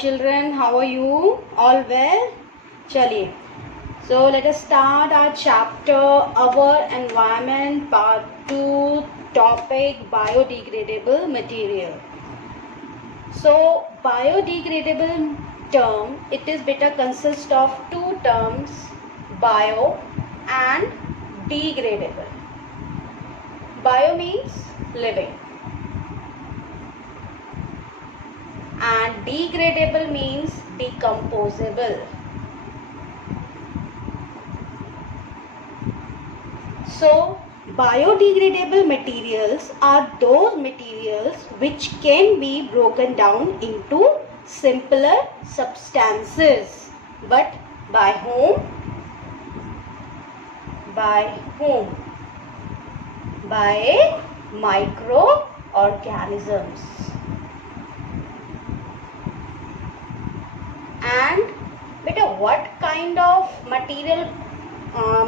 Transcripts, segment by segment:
Children, how are you? All well? चलिए, so let us start our chapter Our Environment Part 2, topic biodegradable material. So biodegradable term, it is beta consists of two terms, bio and degradable. Bio means living and degradable means decomposable. So biodegradable materials are those materials which can be broken down into simpler substances. But by whom? By whom? By microorganisms. And beta, what kind of material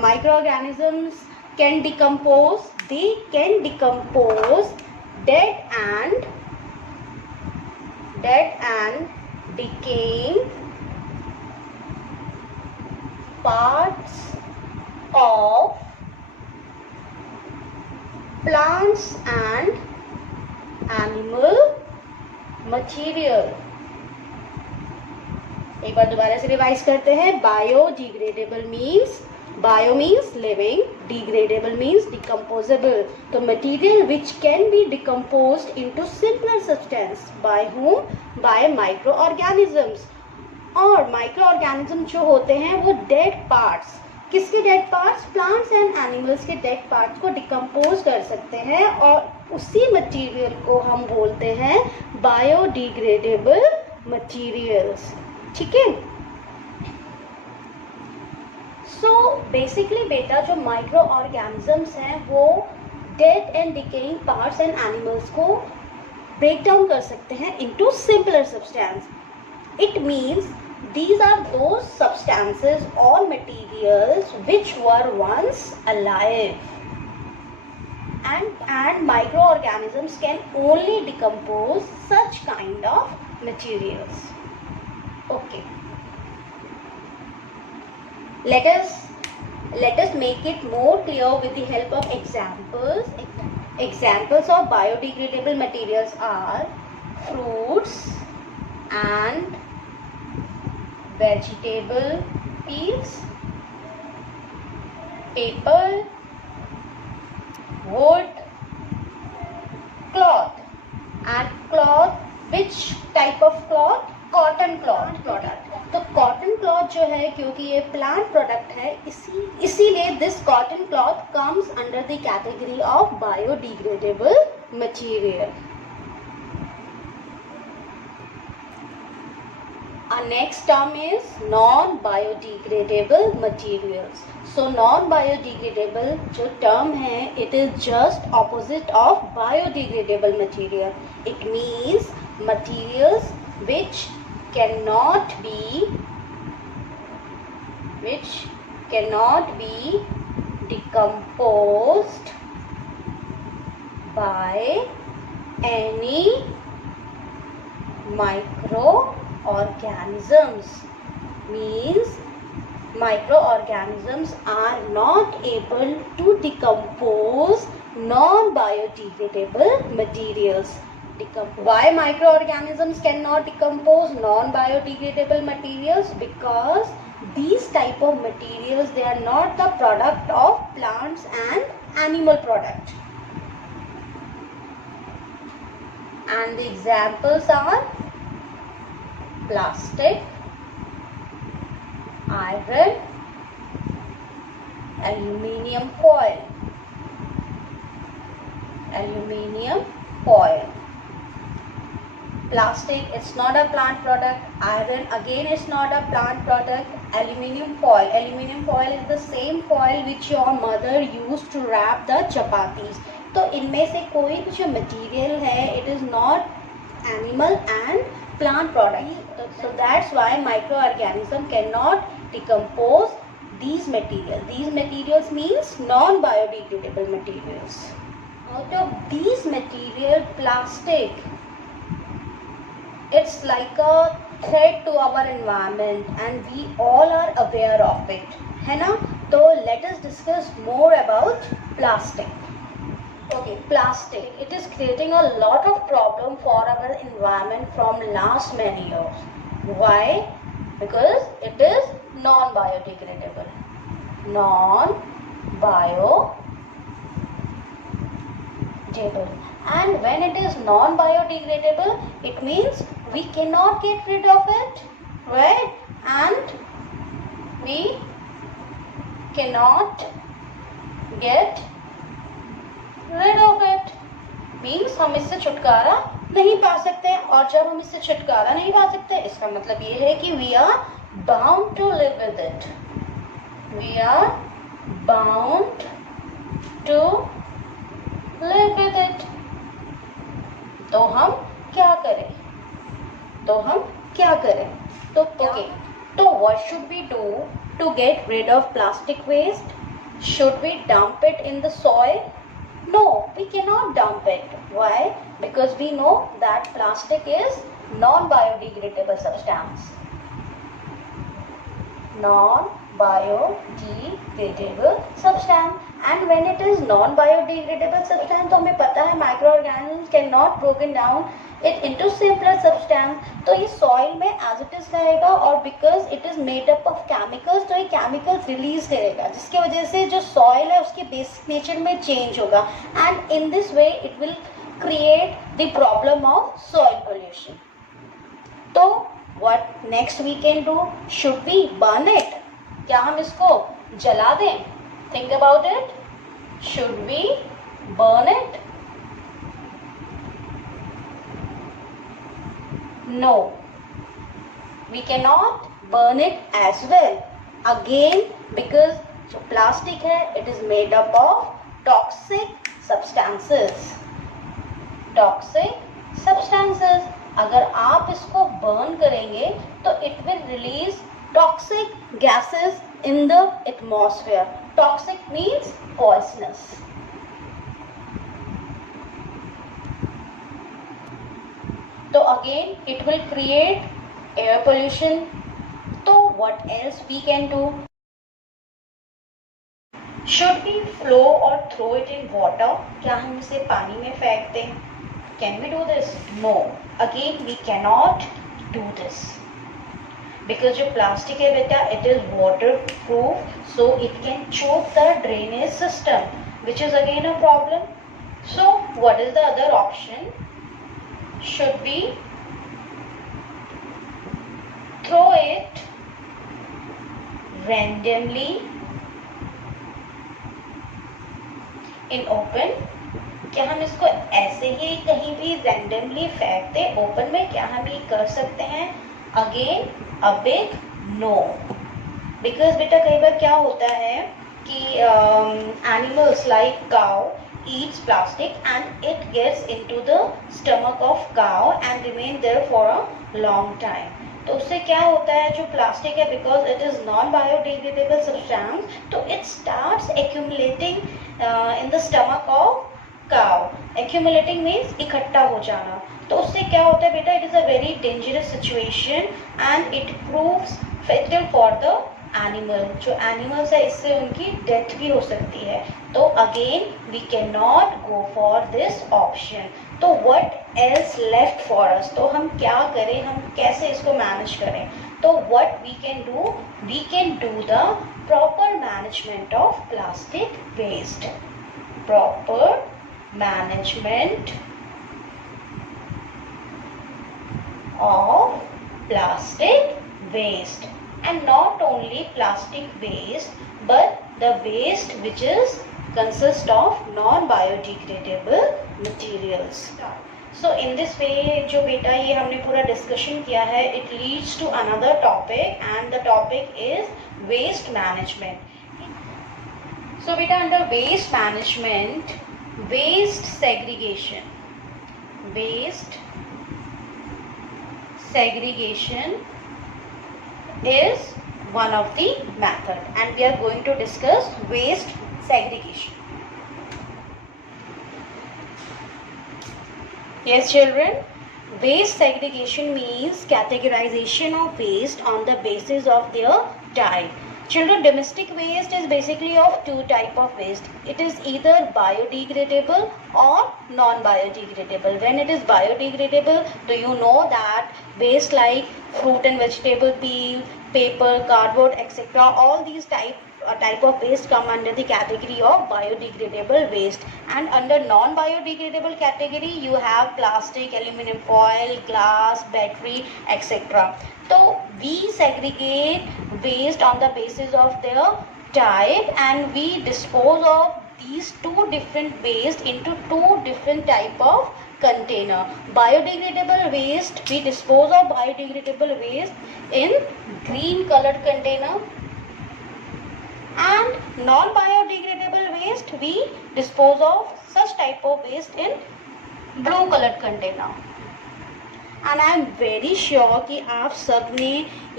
microorganisms can decompose? They can decompose dead and decaying parts of plants and animal material. एक बार दोबारा से revise करते हैं. Biodegradable means, bio means living, degradable means decomposable. तो material which can be decomposed into simpler substance. By whom? By microorganisms. और microorganism जो होते हैं वो डेड पार्ट्स, किसके dead parts? Plants and animals के डेड पार्ट्स को decompose कर सकते हैं और उसी मटीरियल को हम बोलते हैं बायोडिग्रेडेबल मटीरियल्स. ठीक है. सो बेसिकली बेटा, जो माइक्रो ऑर्गेनिजम्स हैं वो dead and decaying parts and animals को ब्रेक डाउन कर सकते हैं into simpler substance. It means these are those substances or materials which were once alive, and microorganisms can only decompose such kind of materials. Okay, let us make it more clear with the help of examples. Examples of biodegradable materials are fruits and vegetable peels, paper, wood, cloth. And cloth, which type of cloth? Cotton cloth product. तो cotton cloth जो है, क्योंकि ये plant product है, इसीलिए this cotton cloth comes under the category of biodegradable material. Our next term is non-biodegradable materials. So non-biodegradable जो term है, it is just opposite of biodegradable material. It means materials which cannot be decomposed by any microorganisms. Means microorganisms are not able to decompose non-biodegradable materials. Why microorganisms cannot decompose non-biodegradable materials? Because these type of materials, they are not the product of plants and animal product. And the examples are plastic, iron, aluminium foil. Plastic, it's not a plant product. Iron, again, it's not a plant product. Aluminium foil is the same foil which your mother used to wrap the chapatis. तो इनमें से कोई भी जो material है, it is not animal and plant product. So that's why microorganism cannot decompose these materials. These materials means non-biodegradable materials. Out of these material, plastic, it's like a threat to our environment and we all are aware of it, है ना? तो let us discuss more about plastic. Okay, plastic. It is creating a lot of problem for our environment from last many years. Why? Because it is non-biodegradable. Non-biodegradable. And when it is non-biodegradable, it means we cannot get rid of it, right? And we cannot get rid of it. Means हम इससे छुटकारा नहीं पा सकते, और जब हम इससे छुटकारा नहीं पा सकते, इसका मतलब ये है कि we are bound to live with it. We are bound to live with it. तो हम क्या करें? तो okay. So what should we do to get rid of plastic waste? Should we dump it in the soil? No, we cannot dump it. Why? Because we know that plastic is non-biodegradable substance. Non-biodegradable substance. And when it is non-biodegradable substance, तो हमें पता है microorganisms cannot broken down it into simpler substance. तो ये soil में as it is रहेगा, और because it is made up of chemicals, तो ये chemicals release करेगा, जिसकी वजह से जो soil है उसके basic nature में change होगा, and in this way it will create the problem of soil pollution. तो what next we can do? Should we burn it? क्या हम इसको जला दें? Think about it. Should we burn it? No, we cannot burn it as well. Again, because जो plastic है, it is made up of toxic substances. Toxic substances. अगर आप इसको burn करेंगे, तो it will release toxic gases in the atmosphere. Toxic means poisonous. So again it will create air pollution. So what else we can do? Should we flow or throw it in water? क्या हम इसे पानी में फेंक दें? Can we do this? No. Again we cannot do this. Because जो plastic है बेटा, it is waterproof, so it can choke the drainage system, which is again a problem. So what is the other option? Should we throw it randomly in open? क्या हम इसको ऐसे ही कहीं भी randomly फेंक दें open में? क्या हम ये कर सकते हैं? Again a big no. Because बेटा कई बार क्या होता है कि animals like cow eats plastic and it gets into the stomach of cow and remain there for a long time. तो उससे क्या होता है, जो प्लास्टिक है, because it is non-biodegradable substance, तो it starts accumulating in the stomach of cow. Accumulating means इकट्ठा हो जाना. तो उससे क्या होता है बेटा, it is a very dangerous situation and it proves fatal for the animal. जो animals है, इससे उनकी death भी हो सकती है. तो again we cannot go for this option. तो what else left for us? तो हम क्या करें, हम कैसे इसको manage करें? तो what we can do the proper management of plastic waste. Proper management of plastic waste, and not only plastic waste but the waste which is consist of non-biodegradable materials. So in this way जो बेटा ये हमने पूरा discussion किया है, it leads to another topic and the topic is waste management. So बेटा under waste management, waste segregation is one of the method, and we are going to discuss waste segregation. Yes children, Waste segregation means categorization of waste on the basis of their type. Children, domestic waste is basically of two type of waste. It is either biodegradable or non-biodegradable. When it is biodegradable, do you know that waste like fruit and vegetable peel, paper, cardboard, etc., all these type of waste come under the category of biodegradable waste. And under non-biodegradable category, you have plastic, aluminum foil, glass, battery, etc. So we segregate waste on the basis of their type, and we dispose of these two different waste into two different type of container. Biodegradable waste, we dispose of biodegradable waste in green colored container, and non-biodegradable waste we dispose of such type of waste in blue colored container. And I am very sure कि आप सब ने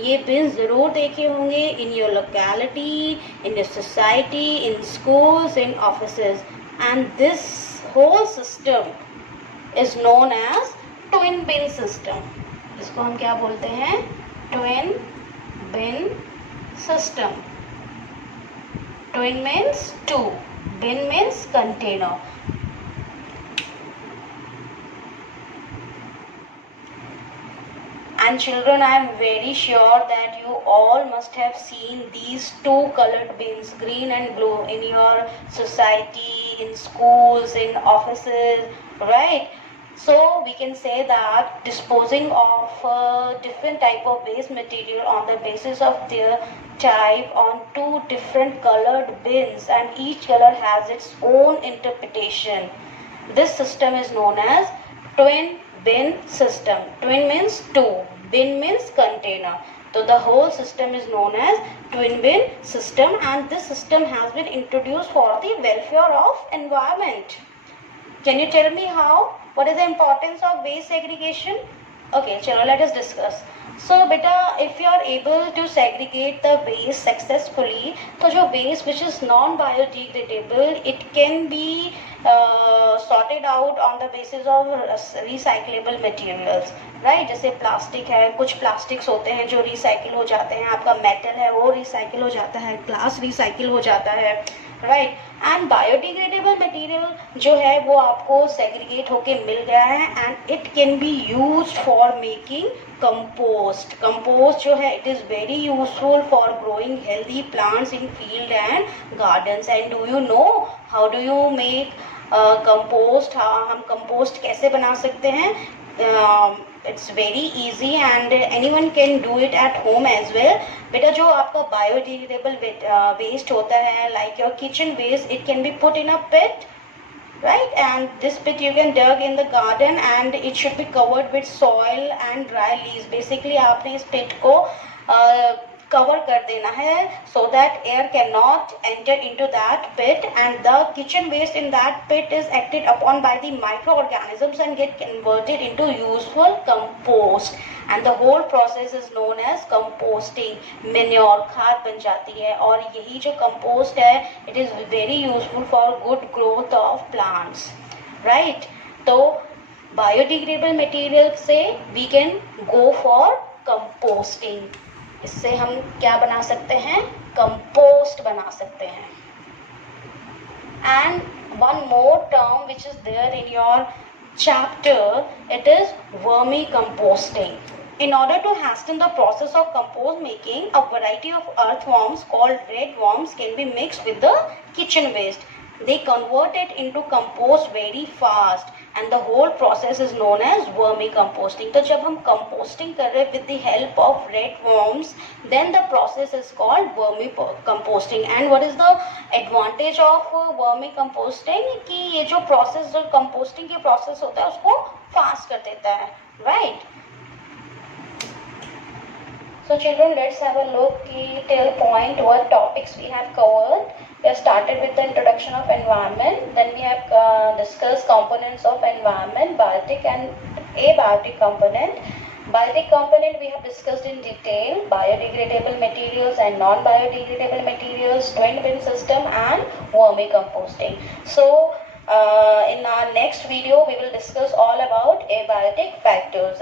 ये bin ज़रूर देखे होंगे in your locality, in your society, in schools, in offices. And this whole system is known as twin bin system. इसको हम क्या बोलते हैं? Twin bin system. Twin means two, bin means container. And children, I am very sure that you all must have seen these two colored bins, green and blue, in your society, in schools, in offices, right? So we can say that disposing of different type of waste material on the basis of their type on two different colored bins, and each color has its own interpretation. This system is known as twin bin system. Twin means two, bin means container. So the whole system is known as twin bin system, and this system has been introduced for the welfare of environment. Can you tell me how? What is the importance of waste segregation? Okay, chalo, let us discuss. So beta, if you are able to segregate the waste successfully, so जो waste which is non-biodegradable, it can be sorted out on the basis of recyclable materials, right? जैसे plastic है, कुछ plastics होते हैं जो recycle हो जाते हैं, आपका मेटल है वो रिसाइकिल हो जाता है, ग्लास रिसाइकिल हो जाता है, राइट. एंड बायोडिग्रेडेबल मटेरियल जो है वो आपको सेग्रीगेट होके मिल गया है, and it can be used for making compost. Compost जो है it is very useful for growing healthy plants in field and gardens. And do you know how do you make compost? हम compost कैसे बना सकते हैं? It's very easy and anyone can do it at home as well. बेटा, जो आपका biodegradable waste होता है, like your kitchen waste, it can be put in a pit, right? And this pit you can dug in the garden, and it should be covered with soil and dry leaves. Basically आपने इस pit को cover कर देना है so that air cannot enter into that pit, and the kitchen waste in that pit is acted upon by the microorganisms and get converted into useful compost, and the whole process is known as composting. manure, खाद बन जाती है, और यही जो compost है it is very useful for good growth of plants, right? तो biodegradable material से we can go for composting. इससे हम क्या बना सकते हैं? कंपोस्ट बना सकते हैं. And one more term which is there in your chapter, it is vermicomposting. In order to hasten the process of compost making, a variety of earthworms called red worms can be mixed with the kitchen waste. They convert it into compost very fast, and the whole process is known as vermicomposting. तो जब हम composting कर रहे with the help of red worms, then the process is called vermicomposting. And what is the advantage of vermicomposting? कि ये जो process, जो composting की process होता है उसको fast कर देता है, right? So children, let's have a look till point what topics we have covered. We have started with the introduction of environment, then we have discussed components of environment, biotic and abiotic component. Biotic component we have discussed in detail, biodegradable materials and non-biodegradable materials, twin bin system and vermicomposting. So in our next video we will discuss all about abiotic factors.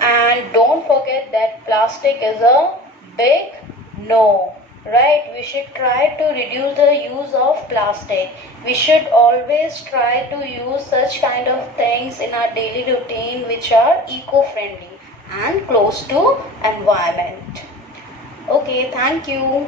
And don't forget that plastic is a big no. Right? We should try to reduce the use of plastic. We should always try to use such kind of things in our daily routine which are eco-friendly and close to environment. Okay, thank you.